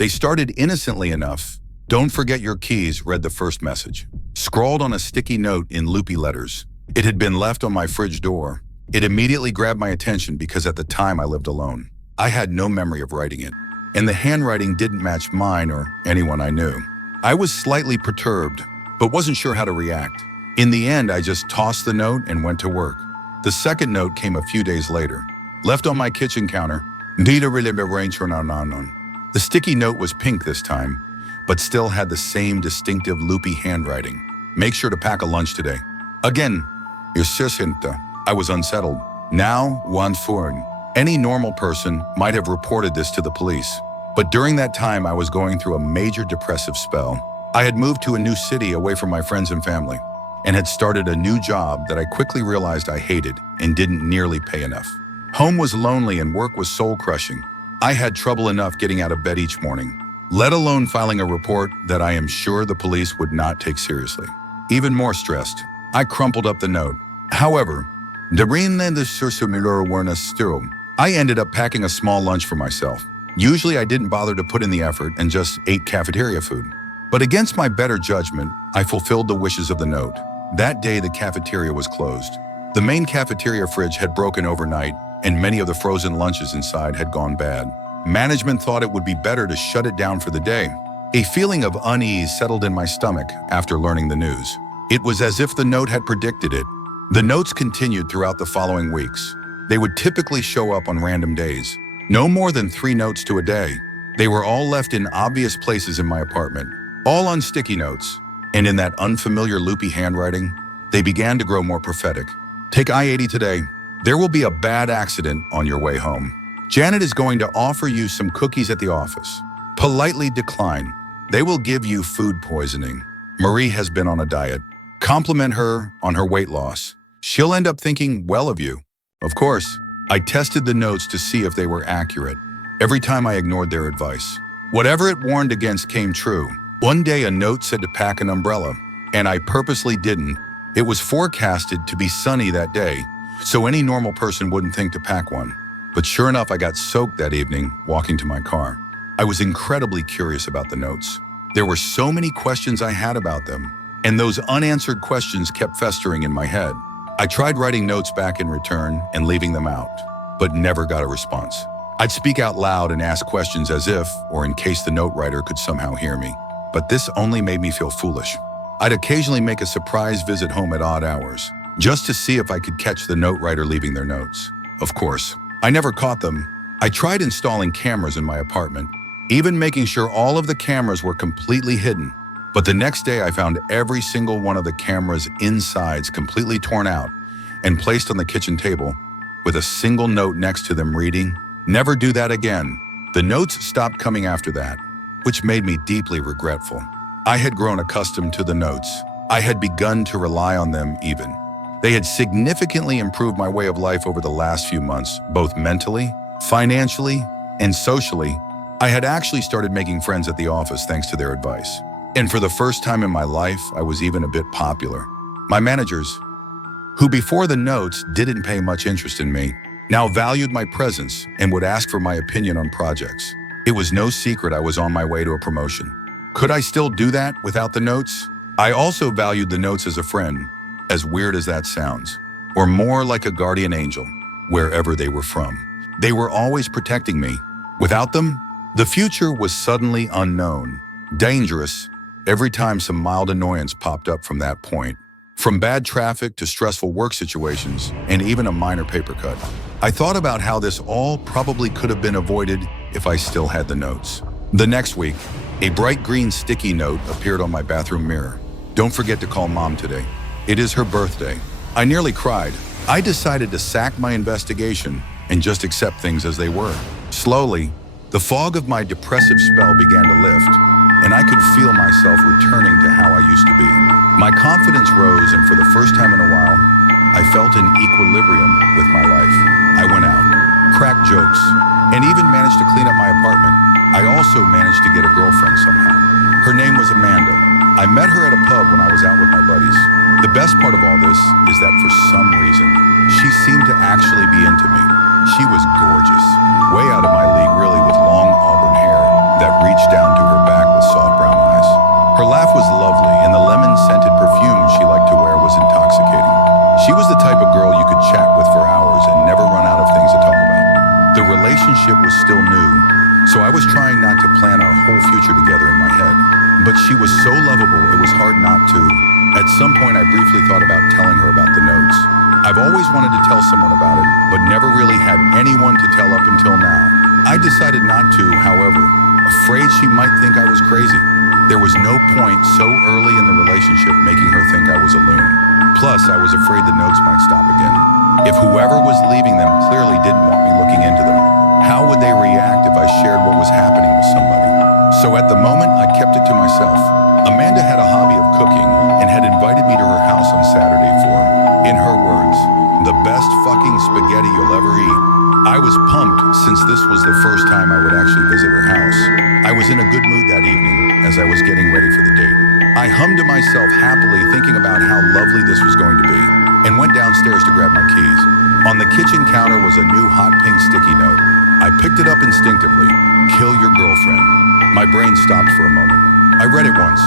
They started innocently enough. "Don't forget your keys," read the first message, scrawled on a sticky note in loopy letters. It had been left on my fridge door. It immediately grabbed my attention because at the time I lived alone. I had no memory of writing it, and the handwriting didn't match mine or anyone I knew. I was slightly perturbed, but wasn't sure how to react. In the end, I just tossed the note and went to work. The second note came a few days later, left on my kitchen counter. The sticky note was pink this time, but still had the same distinctive loopy handwriting. "Make sure to pack a lunch today." Again, I was unsettled. Now, one foreign. Any normal person might have reported this to the police. But during that time, I was going through a major depressive spell. I had moved to a new city away from my friends and family, and had started a new job that I quickly realized I hated and didn't nearly pay enough. Home was lonely and work was soul-crushing. I had trouble enough getting out of bed each morning, let alone filing a report that I am sure the police would not take seriously. Even more stressed, I crumpled up the note. However, I ended up packing a small lunch for myself. Usually I didn't bother to put in the effort and just ate cafeteria food. But against my better judgment, I fulfilled the wishes of the note. That day, the cafeteria was closed. The main cafeteria fridge had broken overnight, and many of the frozen lunches inside had gone bad. Management thought it would be better to shut it down for the day. A feeling of unease settled in my stomach after learning the news. It was as if the note had predicted it. The notes continued throughout the following weeks. They would typically show up on random days. No more than 3 notes to a day. They were all left in obvious places in my apartment, all on sticky notes. And in that unfamiliar loopy handwriting, they began to grow more prophetic. "Take I-80 today. There will be a bad accident on your way home. Janet is going to offer you some cookies at the office. Politely decline. They will give you food poisoning. Marie has been on a diet. Compliment her on her weight loss. She'll end up thinking well of you." Of course, I tested the notes to see if they were accurate. Every time I ignored their advice. Whatever it warned against came true. One day a note said to pack an umbrella, and I purposely didn't. It was forecasted to be sunny that day, so any normal person wouldn't think to pack one. But sure enough, I got soaked that evening walking to my car. I was incredibly curious about the notes. There were so many questions I had about them, and those unanswered questions kept festering in my head. I tried writing notes back in return and leaving them out, but never got a response. I'd speak out loud and ask questions as if, or in case the note writer could somehow hear me. But this only made me feel foolish. I'd occasionally make a surprise visit home at odd hours, just to see if I could catch the note writer leaving their notes. Of course, I never caught them. I tried installing cameras in my apartment, even making sure all of the cameras were completely hidden. But the next day I found every single one of the camera's insides completely torn out and placed on the kitchen table with a single note next to them reading, "Never do that again." The notes stopped coming after that, which made me deeply regretful. I had grown accustomed to the notes. I had begun to rely on them even. They had significantly improved my way of life over the last few months, both mentally, financially, and socially. I had actually started making friends at the office thanks to their advice. And for the first time in my life, I was even a bit popular. My managers, who before the notes didn't pay much interest in me, now valued my presence and would ask for my opinion on projects. It was no secret I was on my way to a promotion. Could I still do that without the notes? I also valued the notes as a friend, as weird as that sounds, or more like a guardian angel, wherever they were from. They were always protecting me. Without them, the future was suddenly unknown, dangerous, every time some mild annoyance popped up from that point. From bad traffic to stressful work situations, and even a minor paper cut. I thought about how this all probably could have been avoided if I still had the notes. The next week, a bright green sticky note appeared on my bathroom mirror. "Don't forget to call Mom today. It is her birthday." I nearly cried. I decided to sack my investigation and just accept things as they were. Slowly, the fog of my depressive spell began to lift, and I could feel myself returning to how I used to be. My confidence rose, and for the first time in a while, I felt in equilibrium with my life. I went out, cracked jokes, and even managed to clean up my apartment. I also managed to get a girlfriend somehow. Her name was Amanda. I met her at a pub when I was out with my buddies. The best part of all this is that for some reason, she seemed to actually be into me. She was gorgeous, way out of my league really, with long auburn hair that reached relationship was still new, so I was trying not to plan our whole future together in my head. But she was so lovable, it was hard not to. At some point, I briefly thought about telling her about the notes. I've always wanted to tell someone about it, but never really had anyone to tell up until now. I decided not to, however, afraid she might think I was crazy. There was no point so early in the relationship making her think I was a loon. Plus, I was afraid the notes might stop again. If whoever was leaving them clearly didn't want me looking into them, how would they react if I shared what was happening with somebody? So at the moment, I kept it to myself. Amanda had a hobby of cooking and had invited me to her house on Saturday for, in her words, the best fucking spaghetti you'll ever eat. I was pumped since this was the first time I would actually visit her house. I was in a good mood that evening as I was getting ready for the date. I hummed to myself happily, thinking about how lovely this was going to be, and went downstairs to grab my keys. On the kitchen counter was a new hot pink sticky note. I picked it up instinctively. Kill your girlfriend. My brain stopped for a moment. I read it once,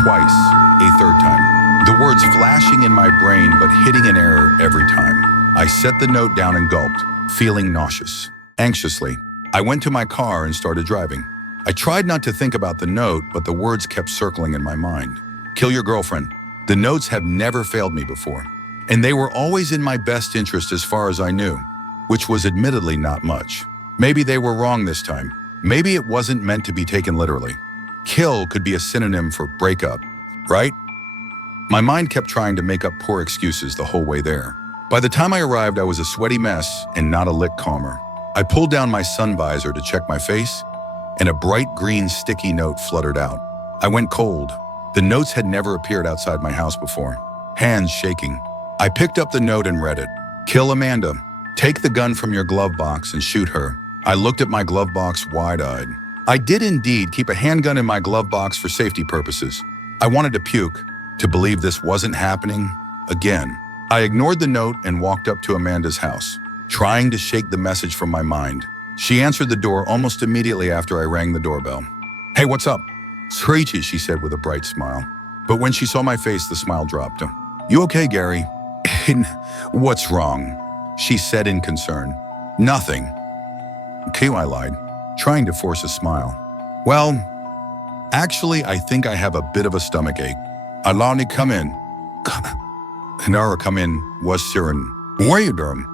twice, a third time. The words flashing in my brain but hitting an error every time. I set the note down and gulped, feeling nauseous. Anxiously, I went to my car and started driving. I tried not to think about the note, but the words kept circling in my mind. Kill your girlfriend. The notes have never failed me before, and they were always in my best interest as far as I knew, which was admittedly not much. Maybe they were wrong this time. Maybe it wasn't meant to be taken literally. Kill could be a synonym for break up, right? My mind kept trying to make up poor excuses the whole way there. By the time I arrived, I was a sweaty mess and not a lick calmer. I pulled down my sun visor to check my face, and a bright green sticky note fluttered out. I went cold. The notes had never appeared outside my house before. Hands shaking. I picked up the note and read it. Kill Amanda. Take the gun from your glove box and shoot her. I looked at my glove box wide-eyed. I did indeed keep a handgun in my glove box for safety purposes. I wanted to puke, to believe this wasn't happening again. I ignored the note and walked up to Amanda's house, trying to shake the message from my mind. She answered the door almost immediately after I rang the doorbell. Hey, what's up? Screechy, she said with a bright smile. But when she saw my face, the smile dropped. You okay, Gary? What's wrong? She said in concern. Nothing. Okay, I lied, trying to force a smile. Well, actually, I think I have a bit of a stomachache. Alani, come in. Hanara, come in, was Siren. Where are you, Durham?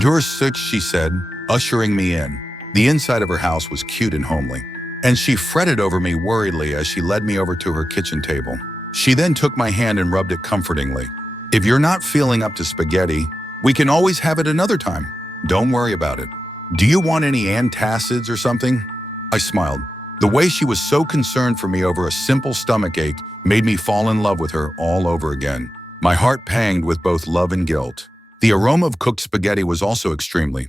You're sick, she said, ushering me in. The inside of her house was cute and homely, and she fretted over me worriedly as she led me over to her kitchen table. She then took my hand and rubbed it comfortingly. If you're not feeling up to spaghetti, we can always have it another time. Don't worry about it. Do you want any antacids or something? I smiled. The way she was so concerned for me over a simple stomachache made me fall in love with her all over again. My heart panged with both love and guilt. The aroma of cooked spaghetti was also extremely,